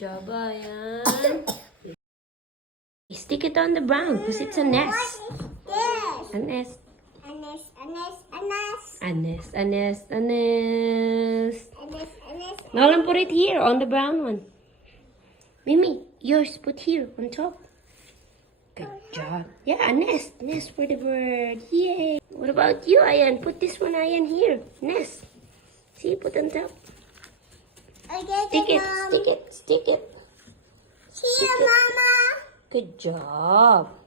job, Ayan. Stick it on the ground because it's a nest. Yes. A nest. A nest, a nest, a nest. A nest, a nest, a nest. A nest, a nest. Nolan, put it here on the brown one. Mimi, yours put here on top. Good job. Yeah, a nest. Nest for the bird. Yay. What about you, Ayan? Put this one, Ayan, here. Nest. See, put on top. Okay, Stick it, Mom. stick it, stick it. See you, Mama. Good job.